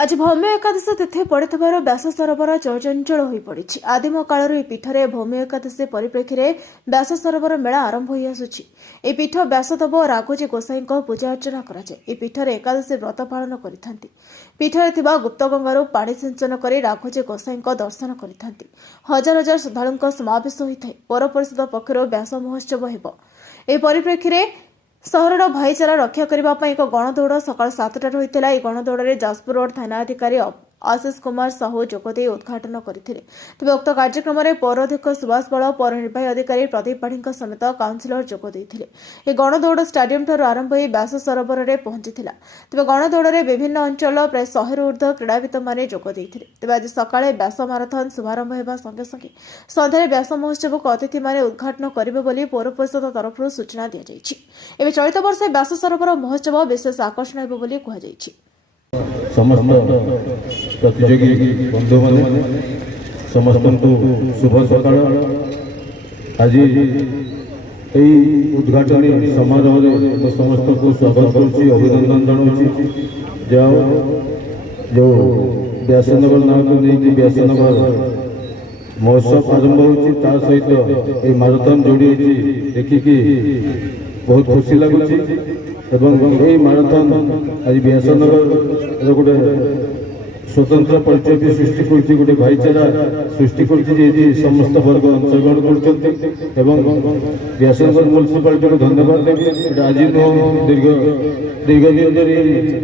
आज भौम्य एकादशी तिथि पड़िथिबार व्यास सरोवर चर्चंचल हो पड़ी। आदिम कालर यह पीठरे भौम्य एकादशी परिप्रेक्षी में व्यास सरोवर मेला आरंभ हो आसुछि। यह पीठ व्यासदेव राघोजी गोसाई पूजा अर्चना कराए। पीठरे एकादशी व्रत पालन करिथांती। पीठरे थिबा गुप्तगंगारू पानी सिंचन कर राघोजी गोसाई दर्शन करिथांती। हजार हजार श्रद्धालुंक समावेश होइଥାଏ। पौर परिषद पक्षरु व्यास महोत्सव हेबो। एही परिप्रेक्षी में सहरर भाईचारा रक्षा करने एक गणदौड़ सकाल 7टार होता है। गणदौड़ जाजपुर रोड थाना अधिकारी आशीष कुमार साहू जोगदे उद्घाटन करते। तेज उक्त कार्यक्रम में पौराध्यक्ष सुभाष बल, पौर निर्वाही अधिकारी प्रदीप पाढ़ी समेत काउंसिलर जोगदे। यह गणदौड़ स्टाडियम ठार आरंभ हो व्यास सरोवर में पहुंची। तेज गणदौड़ में विभिन्न अंचल प्राय 100 ऊर्ध्व क्रीड़ावित मैंने जोगदे। तेज आज सकाळे व्यास माराथन शुभारंभ होगा संगे संगे सन्धार व्यास महोत्सव को अतिथि मैंने उद्घाटन करेंगे पौर परिषद तरफ सूचना दी जाएगी। चलित वर्ष व्यास सरोवर महोत्सव विशेष आकर्षण हो समस्त प्रतियोगी बंधु मैंने समस्त को शुभ सकाळ। आज उद्घाटन समारोह में समस्त को स्वागत करुच्ची, अभिनंदन जनाऊँ। जाओ जो व्यासनगर नाम को नहीं व्यासनगर महोत्सव आरंभ हो सहित ये माराथन जोड़ी देखिकी बहुत खुशी लगुच। यही माराथन आज व्यासनगर गोटे स्वतंत्र परिचय भी सृष्टि कर गोटे भाईचारा सृष्टि कर समस्त वर्ग अंशग्रहण कर व्यासनगर म्यूनिसिपालिटी को धन्यवाद देवी। आज दीर्घ दिन धरी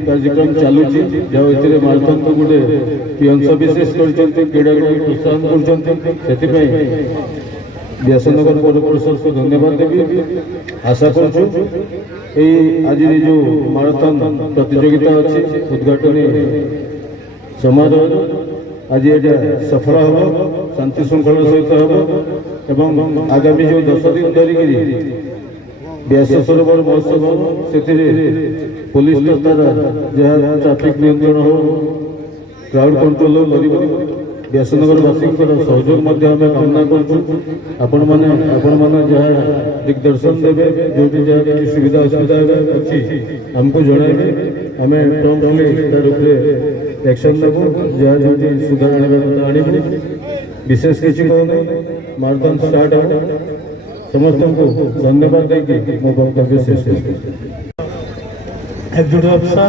कार्यक्रम चलुची जो माराथन को गोटे अंश विशेष कर क्रीड़ा को प्रोत्साहन कर व्यासनगर पौर परिषद को धन्यवाद देवी। आशा करूँ आज जो माराथन प्रतियोगिता अच्छी उद्घाटन समारोह आज ये सफल हम शांति श्रृंखला सहित हम आगामी जो 10 दिन धरिकी व्यास सरोवर महोत्सव से पुलिस द्वारा जहाँ ट्रैफिक नियंत्रण हो क्राउड कंट्रोल कर व्यासनगरवासी सहयोग कामना कर दिग्दर्शन देवे जो भी जहाँ सुविधा असुविधा अच्छी आमको जनइबे आम प्रम्प्टली एक्शन देव जहाँ जो सुधार आने विशेष किसी कहना माराथन स्टार्ट हो समस्त को धन्यवाद देगी मो वक्तव्य शेष एक्जिक्यूटिव अफिसर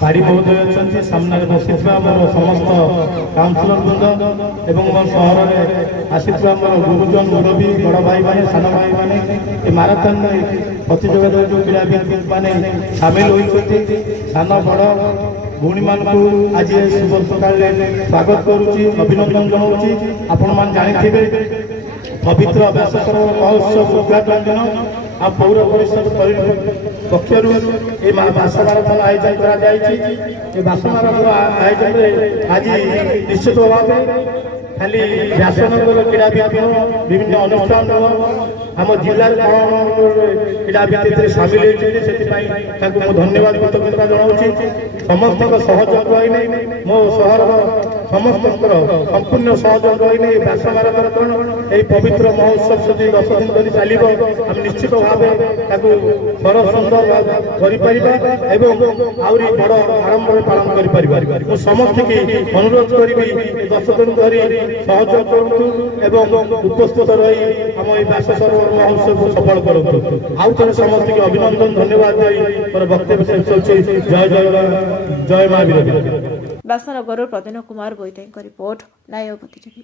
पाड़ी महोदय अच्छा सामने बसी मोर समस्त काउंसिलर वृंद एवं मोर सहर में आसी मोर गुरुजन मुरबी बड़ भाई मैंने सान भाई मैंने माराथन प्रतियोगिता जो क्रीड़ाविद मैंने सामिल होती सान बड़ भूणी मान आज शुभ सकाल स्वागत करुच्ची, अभिनंदन जनाऊँ। आपण मान जानी पवित्र व्यास सरोवर महोत्सव उद्घाटन दिन आ पौर परिषद पक्षर व्यास माराथन आयोजन कर व्यास माराथन आयोजन आज निश्चित भाव खाली व्यासनगर क्रीड़ाविद विभिन्न अनुष्ठान आम जिलार क्रीड़ाविद सामिल होती धन्यवाद कृतज्ञता जनाऊँ। समस्त सहयोग रही मो सहर समस्त संपूर्ण सहयोग रही व्यास माराथन यही पवित्र महोत्सव से 10 दिन धरी चलो आम निश्चित भाव बड़ सुंदर आहरी बड़ आरंभ पालन कर समस्त की अनुरोध करी 10 दिन धरी सहयोग करूँ उपस्थित रही आम व्यास सरोवर महोत्सव को सफल करूँ। आउ थे समस्त की अभिनंदन धन्यवाद मोर वक्तव्य शेष जय जय जय माँ वीर। Vyasanagar Pradeen Kumar Boitai report Nyayapati TV.